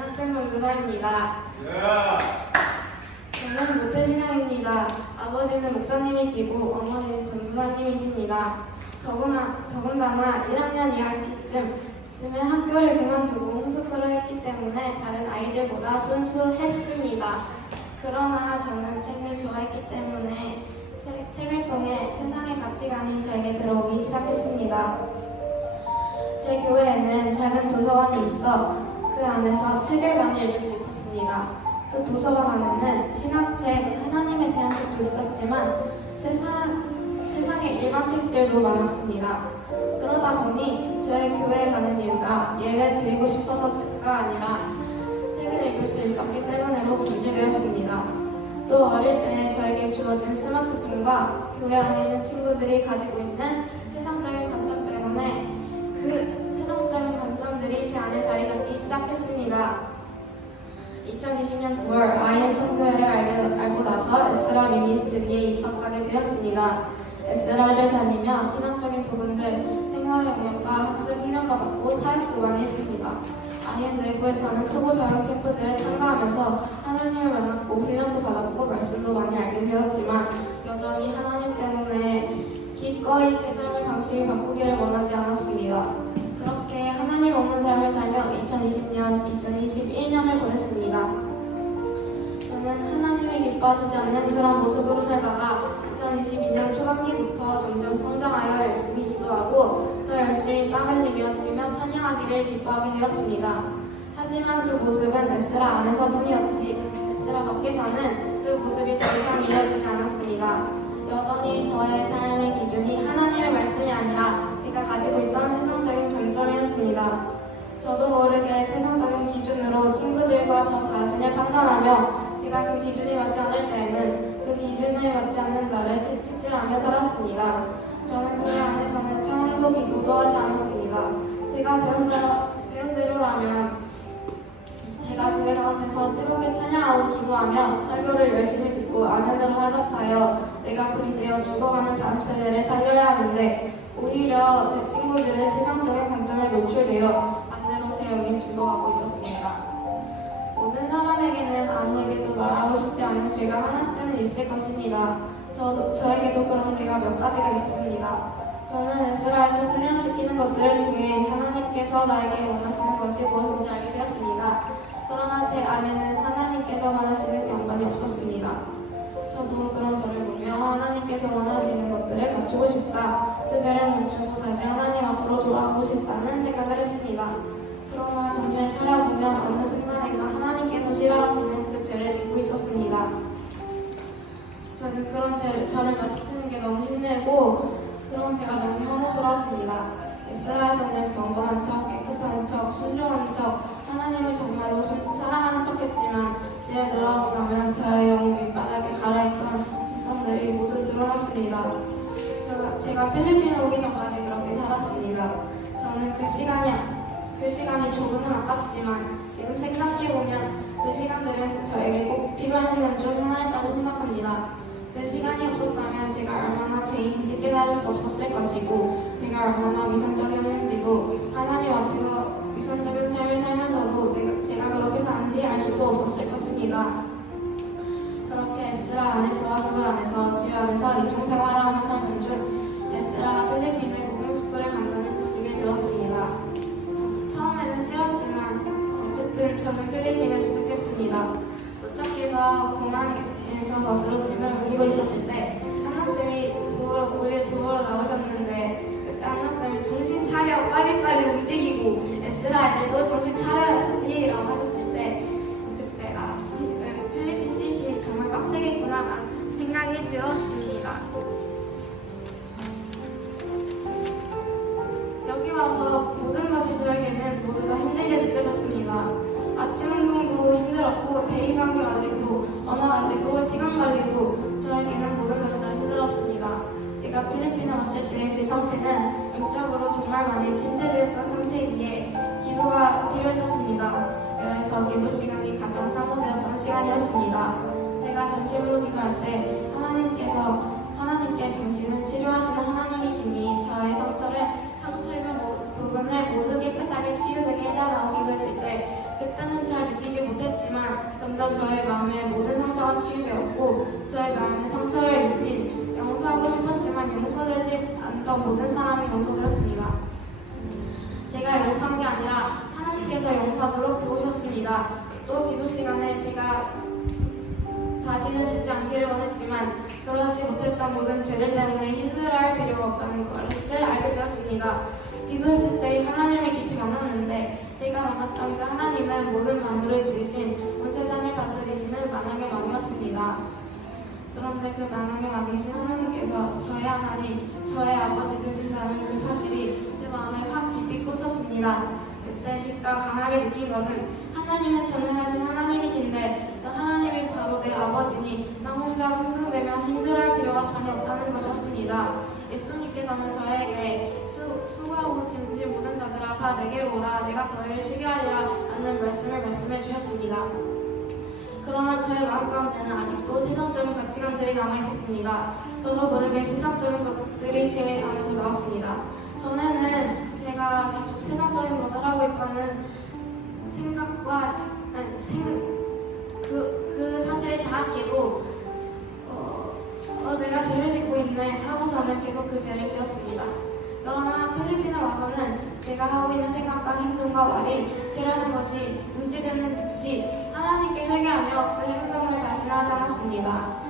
학생 전도사입니다. 저는 모태신앙입니다. 아버지는 목사님이시고 어머니는 전도사님이십니다. 더군다나 1학년 2학기쯤에 학교를 그만두고 홈스쿨을 했기 때문에 다른 아이들보다 순수했습니다. 그러나 저는 책을 좋아했기 때문에 책을 통해 세상의 가치관이 저에게 들어오기 시작했습니다. 제 교회에는 작은 도서관이 있어 그 안에서 책을 많이 읽을 수 있었습니다. 그 도서관 안에는 신학책, 하나님에 대한 책도 있었지만 세상의 일반 책들도 많았습니다. 그러다 보니 저의 교회에 가는 이유가 예배 드리고 싶어서가 아니라 책을 읽을 수 있었기 때문에로 분지되었습니다. 또 어릴 때 저에게 주어진 스마트폰과 교회 안에 있는 친구들이 가지고 있는 세상적인 관점 때문에 그 세상적인 관점들이 제 안에 자리 잡기 시작했습니다. 2020년 9월 IM 선교회를 알고 나서 에스라 미니스트리에 입학하게 되었습니다. 에스라를 다니며 신학적인 부분들, 생활 영역과 학습 훈련받았고 사역도 많이 했습니다. IM 내부에서는 크고 작은 캠프들에 참가하면서 하나님을 만났고 훈련도 받았고 말씀도 많이 알게 되었지만 여전히 하나님 때문에 기꺼이 제 삶의 방식을 바꾸기를 원하지 않았습니다. 그렇게 하나님 없는 삶을 살며 2020년, 2021년을 보냈습니다. 저는 하나님이 기뻐하시지 않는 그런 모습으로 살다가 2022년 초반기부터 점점 성장하여 열심히 기도하고 더 열심히 땀 흘리며 뛰며 찬양하기를 기뻐하게 되었습니다. 하지만 그 모습은 에스라 안에서뿐이었지 에스라 밖에서는 그 모습이 더 이상 이어지지 않았습니다. 여전히 저의 삶의 기준이 하나님의 말씀이 아니라 제가 가지고 있던 세상적인 관점이었습니다. 저도 모르게 세상적인 기준으로 친구들과 저 자신을 판단하며 제가 그 기준이 맞지 않을 때에는 그 기준에 맞지 않는 나를 채찍질하며 살았습니다. 저는 그 안에서는 찬양도 기도도 하지 않았습니다. 제가 배운 대로라면 제가 교회 가운데서 뜨겁게 찬양하고 기도하며 설교를 열심히 듣고 아멘으로 화답하여 내가 불이 되어 죽어가는 다음 세대를 살려야 하는데 오히려 제 친구들의 세상적인 관점에 노출되어 반대로 제 영이 죽어가고 있었습니다. 모든 사람에게는 아무에게도 말하고 싶지 않은 죄가 하나쯤은 있을 것입니다. 저에게도 그런 죄가 몇 가지가 있었습니다. 저는 에스라에서 훈련시키는 것들을 통해 하나님께서 나에게 원하시는 것이 무엇인지 알게 되었습니다. 그러나 제 안에는 하나님께서 원하시는 연관이 없었습니다. 저도 그런 저를 보며 하나님께서 원하시는 것들을 갖추고 싶다. 그 죄를 멈추고 다시 하나님 앞으로 돌아오고 싶다는 생각을 했습니다. 그러나 정신을 차려보면 어느 순간인가 하나님께서 싫어하시는 그 죄를 짓고 있었습니다. 저는 그런 저를 마주치는 게 너무 힘들고 그런 제가 너무 혐오스러웠습니다. 에스라에서는 경건한 척, 깨끗한 척, 순종하는 척, 하나님을 정말로 사랑하는 척했지만 집에 돌아오고 나면 저의 영 밑바닥에 갈아있던 죄성들이 모두 드러났습니다. 제가 필리핀에 오기 전까지 그렇게 살았습니다. 저는 그 시간이 조금은 아깝지만 지금 생각해보면 그 시간들은 저에게 꼭 필요한 시간 중 하나였다고 생각합니다. 그 시간이 없었다면 제가 얼마나 죄인인지 깨달을 수 없었을 것이고 제가 얼마나 위선적이었는지도 하나님 앞에서 위선적인 삶을 살면서도 제가 그렇게 사는지 알 수도 없었을 것입니다. 그렇게 에스라 안에서와 그분 안에서 집 안에서 이중생활을 하며 살는 중 에스라가 필리핀에 고등스쿨을 간다는 소식을 들었습니다. 처음에는 싫었지만 어쨌든 저는 필리핀에 주축했습니다. 도착해서 공항에서 버스로 짐을 옮기고 있었을 때 한나쌤이 우리를 도우러 나오셨는데 그때 한나쌤이 정신 차려 빨리빨리 움직이고 에스라 애들도 정신 차려야지 라고 하셨을 때 그때 필리핀 CC 정말 빡세겠구나 라는 생각이 들었습니다. 여기 와서 모든 것이 저에게는 모두 다 힘들게 느껴졌습니다. 아침 운동도 힘들었고 대인관계 관리도 언어 관리도 시간 관리도 저에게는 모든 것이 다 힘들었습니다. 제가 필리핀에 왔을 때 제 상태는 영적으로 정말 많이 침체되었던 상태이기에 기도가 필요했었습니다. 그래서 기도 시간이 가장 사모되었던 시간이었습니다. 제가 전심으로 기도할 때 하나님께 당신은 치료하시는 하나님이시니 저의 상처의 부분을 모두 깨끗하게 치유되게 해달라고 기도했을 때 그때는 잘 상처가 치유되었고 저의 마음에 상처를 입힌 용서하고 싶었지만 용서되지 않던 모든 사람이 용서되었습니다. 제가 용서한 게 아니라 하나님께서 용서하도록 도우셨습니다. 또 기도 시간에 제가 다시는 짓지 않기를 원했지만 그러지 못했던 모든 죄를 때문에 힘들어할 필요가 없다는 것을 알게 되었습니다. 기도했을 때 하나님을 깊이 만났는데 제가 만났던 그 하나님은 모든 만물을 지으신 온 세상을 다스리시는 만왕의 왕이었습니다. 그런데 그 만왕의 왕이신 하나님께서 저의 하나님, 저의 아버지 되신다는 그 사실이 제 마음에 확 깊이 꽂혔습니다. 그때 제가 강하게 느낀 것은 하나님은 전능하신 하나님이신데 그 하나님이 바로 내 아버지니 나 혼자 흥등되며 힘들어할 필요가 전혀 없다는 것이었습니다. 예수님께서는 저에게 수고하고 짐진 모든 자들아 다 내게로 오라 내가 너희를 쉬게 하리라 라는 말씀해 주셨습니다. 그러나 저의 마음 가운데는 아직도 세상적인 가치관들이 남아있었습니다. 저도 모르게 세상적인 것들이 제 안에서 나왔습니다. 전에는 제가 계속 세상적인 것을 하고 있다는 생각과 그 사실을 정확히도 내가 죄를 짓고 있네 하고서는 계속 그 죄를 지었습니다. 그러나 필리핀에 와서는 제가 하고 있는 생각과 행동과 말이 죄라는 것이 인지되는 즉시 하나님께 회개하며 그 행동을 다시는 하지 않았습니다.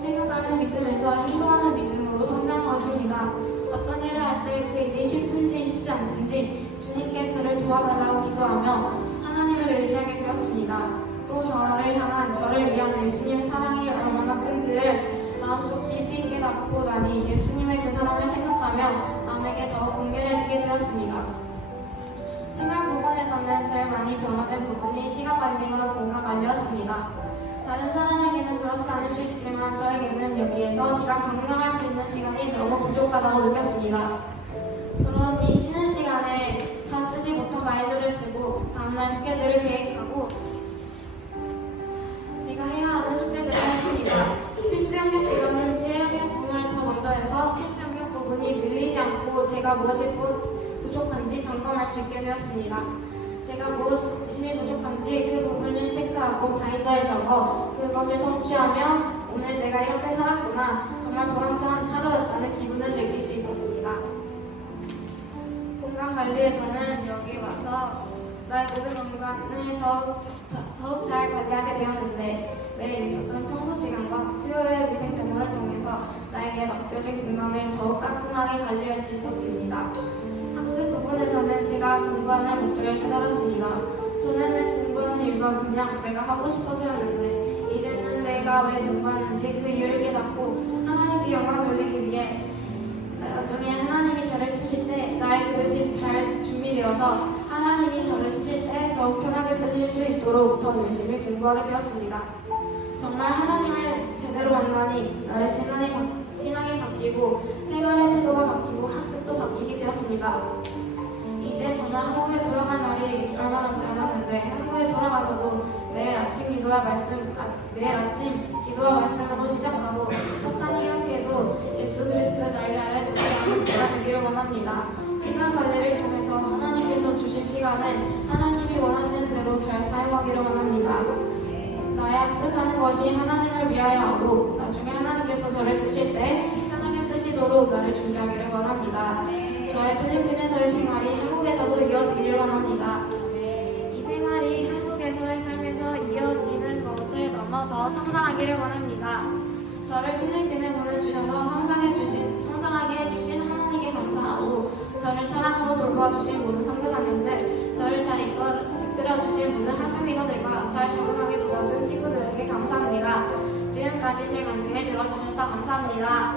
생각하는 믿음에서 행동하는 믿음으로 성장한 것입니다. 어떤 일을 할 때 그 일이 쉽든지 쉽지 않든지 주님께 저를 도와달라고 기도하며 하나님을 의지하게 되었습니다. 또 저를 위한 예수님의 사랑이 얼마나 큰지를 마음속 깊이 깨닫고 나니 예수님의 그 사랑을 생각하며 남에게 더 긍휼해지게 되었습니다. 생활 부분에서는 제일 많이 변화된 부분이 시간 관리와 공간 관리였습니다. 다른 사람에게는 그렇지 않을 수 있지만 저에게는 여기에서 제가 경험할 수 있는 시간이 너무 부족하다고 느꼈습니다. 그러니 쉬는 시간에 다 쓰지 못한 마인드를 쓰고 다음날 스케줄을 계획하고 제가 해야 하는 숙제들을 했습니다. 필수 영역보다는 제 영역 부분을 더 먼저 해서 필수 영역 부분이 밀리지 않고 제가 무엇이 부족한지 점검할 수 있게 되었습니다. 제가 무엇이 부족한지 그 부분을 체크하고 바인더에 적어 그것을 성취하며 오늘 내가 이렇게 살았구나 정말 보람찬 하루였다는 기분을 느낄 수 있었습니다. 공간 관리에서는 여기 와서 나의 모든 공간을 더욱 잘 관리하게 되었는데 매일 있었던 청소 시간과 수요일 위생 정보를 통해서 나에게 맡겨진 공간을 더욱 깔끔하게 관리할 수 있었습니다. 학습 부분에서는 제가 공부하는 목적을 깨달았습니다. 전에는 공부하는 이유가 그냥 내가 하고 싶어서였는데 이제는 내가 왜 공부하는지 그 이유를 깨닫고 하나님께 영광 돌리기 위해 나중에 하나님이 저를 쓰실 때 나의 그릇이 잘 준비되어서 하나님이 저를 쓰실 때 더욱 편하게 쓰실 수 있도록 더 열심히 공부하게 되었습니다. 정말 하나님을 제대로 만나니 나의 신앙이 바뀌고 생활의 태도가 바뀌고 학습도 바뀌게 되었습니다. 이제 정말 한국에 돌아갈 날이 얼마 남지 않았는데 한국에 돌아가서도 매일 아침 기도와 말씀으로 시작하고 사탄이 이렇게도 예수 그리스도의 날개아래 도달하는 제가 되기를 원합니다. 시간 관리를 통해서 하나님께서 주신 시간을 하나님이 원하시는 대로 잘 사용하기를 원합니다. 나의 학습하는 것이 하나님을 위하여 하고 나중에 하나님께서 저를 쓰실 때 편하게 쓰시도록 나를 준비하기를 원합니다. 저의 필리핀에서의 생활이 한국에서도 이어지기를 원합니다. 이 생활이 한국에서의 삶에서 이어지는 것을 넘어 더 성장하기를 원합니다. 저를 필리핀에 보내주셔서 성장하게 해주신 하나님께 감사하고 저를 사랑으로 돌보아주신 모든 선교사님들, 저를 잘 이끌어주신 모든 학습인원들과 잘 적응하게 도와준 친구들에게 감사합니다. 지금까지 제 간증을 들어주셔서 감사합니다.